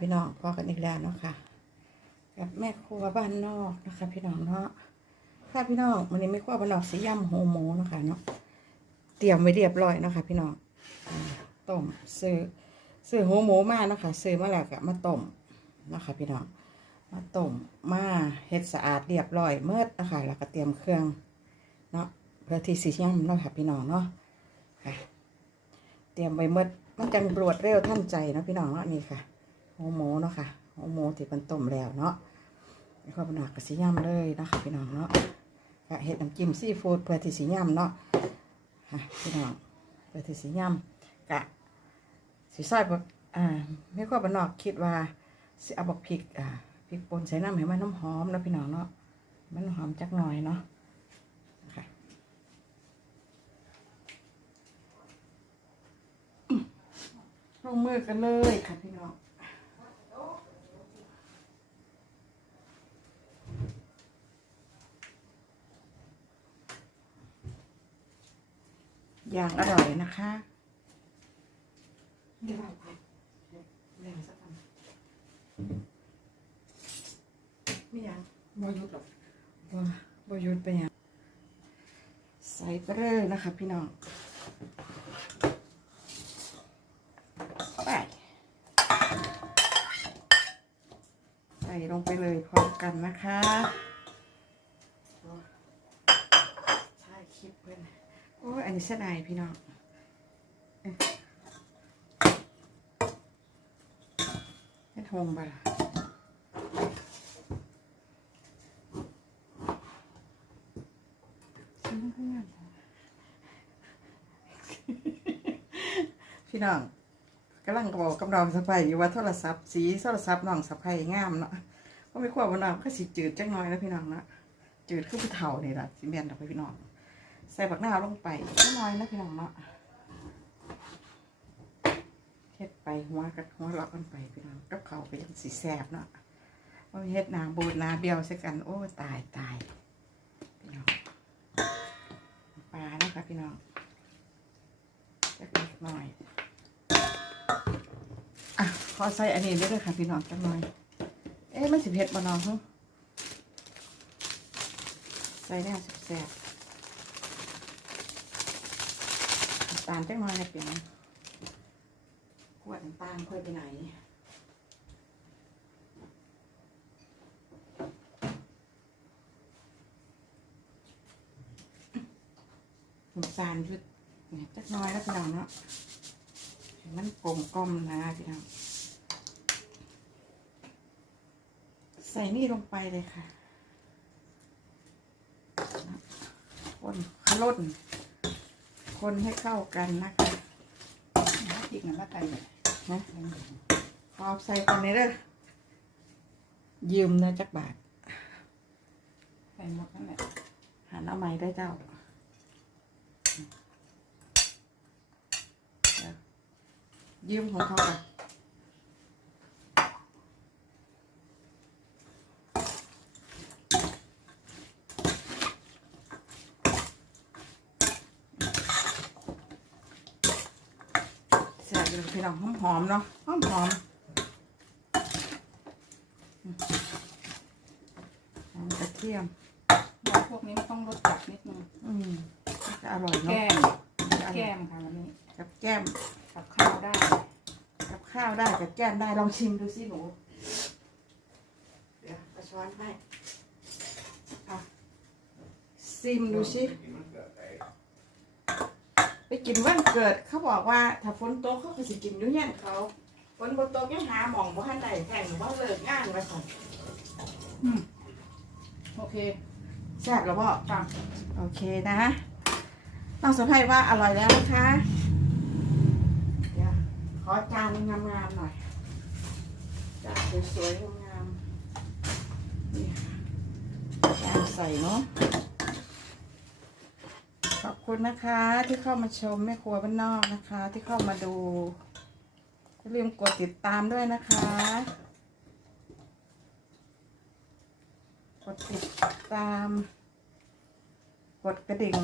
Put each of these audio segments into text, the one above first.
พี่น้องพอกันอีกแล้วเนาะค่ะกับแม่ครัวบ้านนอกนะคะพี่น้องเนาะค่ะพี่น้องวันนี้แม่ครัวบ้านนอกสีย่ำโฮโมนะคะเนาะเตรียมไว้เรียบร้อยนะคะพี่น้องต้มซื้อซื้อโฮโมมาเนาะค่ะซื้อมาแล้วก็มาต้มนะคะพี่น้องมาต้มมาเฮ็ดสะอาดเรียบร้อยเมื่อนะคะแล้วก็เตรียมเครื่องเนาะเพื่อที่สีย่ำเนาะค่ะพี่น้องเนาะค่ะเตรียมไว้เมื่อมันจังรวดเร็วท่านใจเนาะพี่น้องเนาะนี่ค่ะ โฮโมเนาะค่ะโฮโมที่มันต้มแล้วเนาะมีความหนักกับสีย่ำเลยนะค่ะพี่น้องเนาะก็เห็ดน้ำจิ้มซีฟู้ดเพื่อที่สีย่ำเนาะค่ะพี่น้องเพื่อที่สีย่ำกะสีซอยแบบอ่าไม่ก็บนนอกคิดว่าสิเอาบอกพริกอ่าพริกป่นใส่น้ำให้มันน้ำหอมนะพี่น้องเนาะมันหอมจักหน่อยเนาะค่ะลงมือกันเลยค่ะพี่น้อง อย่างอร่อยนะคะเดี๋ยวเราไปเร็วสักคำไม่ยังบ่หยุดหรอกบ่บ่หยุดไปยังใส่ไปเลยนะคะ พี่น้องไปใส่ลงไปเลยพร้อมกันนะคะใช่คลิปเพื่อนโออันนี้เสียดายพี่น้องเอ๊ะเฮ็ดหงไปล่าพี่น้องกำลังกบอกกับน้องสะพายอยู่ว่าโทรศัพท์สีโทรศัพท์น้องสะพายงามเนาะก็ไม่ควรว่าน้องก็สิจืดจังน้อยนะพี่น้องเนาะจืดคือผู้เฒ่านี่แหละสิเมียนดอกไปพี่น้อง ใส่บักหน้าลงไปจังน้อยนะพี่น้องเนาะเฮ็ดไปหัวกับหัวเราะกันไปพี่น้องกับเขาวไปยังสีแสบเนาะว่าเฮ็ดนาบูดนาเบียวใส่กันโอ้ตายตายพี่น้องปลานะคะพี่น้องจักเล็กน้อยอะขอใส่อันนี้ด้วยค่ะพี่น้องจังหน่อย เอ๊ะมันสิเผ็ดบ่น้องฮึใส่แนวแซ่บๆน้ำตาลจังหน่อยนะเปียงขวดน้ำตาลค่อยไปไหนน้ำตาลยุดเนี่ยจักน้อยแล้วพี่น้องเนาะให้มันกลมกลมนะพี่น้องใส่นี่ลงไปเลยค่ะคนขลุ่น คนให้เข้ากันนะคะพริกน้ำละไตเนี่ยนะขอใส่ตรงนี้เลยยืมเนื้อจักบาทใส่หมดนั่นแหละหันเอาไม้ได้เจ้าเดี๋ยวยืมของเขาก่อนใส่เป็น พี่น้องหอมๆเนาะหอมหอมๆอืมหอมกระเทียมยาพวกนี้มันต้องรสจัดนิดนึงอืมจะอร่อยเนาะแก้มจะอร่อยแก้มค่ะวันนี้กับแก้มกับข้าวได้ กับข้าวได้กับแก้มได้ลองชิมดูสิหนูเดี๋ยวเอาช้อนให้อะซิมดูสิ ไปกินวันเกิดเขาบอกว่า ถ้าฝนตกเขาก็สิกินอยู่เนี่ยเขาฝนบ่ตกยังหาหมองบ่ทันใดแข่งบ่เลิกงานไว้ก่อนอืมโอเคแซ่บแล้วบ่ค่ะโอเคนะน้องสะพายว่าอร่อยแล้วนะคะเดี๋ยวขอจานงามๆหน่อยจานสวยๆงามๆนี่ค่ะจานใส่เนาะขอบ คุณนะคะที่เข้ามาชมแม่ครัวบ้านนอกนะคะ ที่เข้ามาดูอย่าลืมกดติดตามด้วยนะคะ กดติดตาม กดกระดิ่ง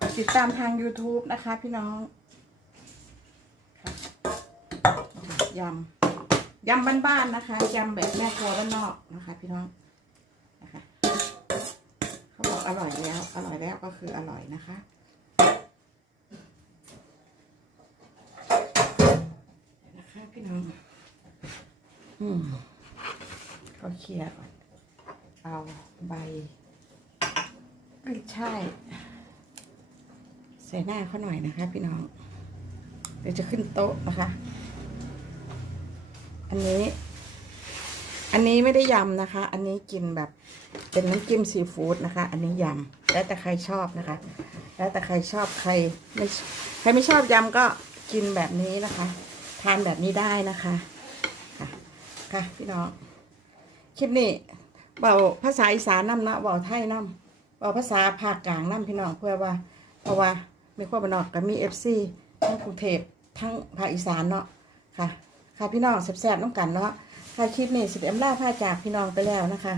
กดติดตามทาง YouTube นะคะ พี่น้องยำยำบ้านๆนะคะยำแบบแม่ครัวบ้านนอกนะคะ พี่น้อง อร่อยแล้ว อร่อยแล้วก็คืออร่อยนะคะ นะคะพี่น้อง อืมก็เคลียร์ก่อน เอาใบกุ้ยช่าใส่หน้าเขาหน่อยนะคะ พี่น้อง เดี๋ยวจะขึ้นโต๊ะนะคะ อันนี้ อันนี้ไม่ได้ยำนะคะ อันนี้กินแบบเป็นน้ำจิ้มซีฟู้ดนะคะ อันนี้ยำแล้วแต่ใครชอบนะคะ แล้วแต่ใครชอบใครไม่ชใครไม่ชอบยำก็กินแบบนี้นะคะ ทานแบบนี้ได้นะคะค่ะค่ะพี่น้องคลิปนี้เบาภาษาอีสานนำเนาะเบาไทยนำเบาภาษาภาคกลางนำพี่น้องเพื่อว่า เพราะว่ามีความบนอกกับมีเอฟซีทั้งกรุงเทพทั้งภาคอีสานเนาะค่ะ ค่ะพี่น้องแซ่บๆน้องกันเนาะ ถ้าคลิปนี้สิเอ็มล่าผ้าจากพี่น้องไปแล้วนะคะ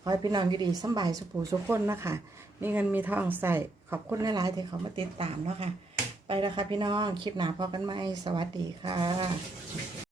ขอให้พี่น้องอยู่ดีสบายสุขูสุขคนนะคะ มีเงินมีทองใส่ขอบคุณหลายๆที่เขามาติดตามเนาะค่ะ ไปแล้วค่ะพี่น้อง คลิปหนาพอกันไหมสวัสดีค่ะ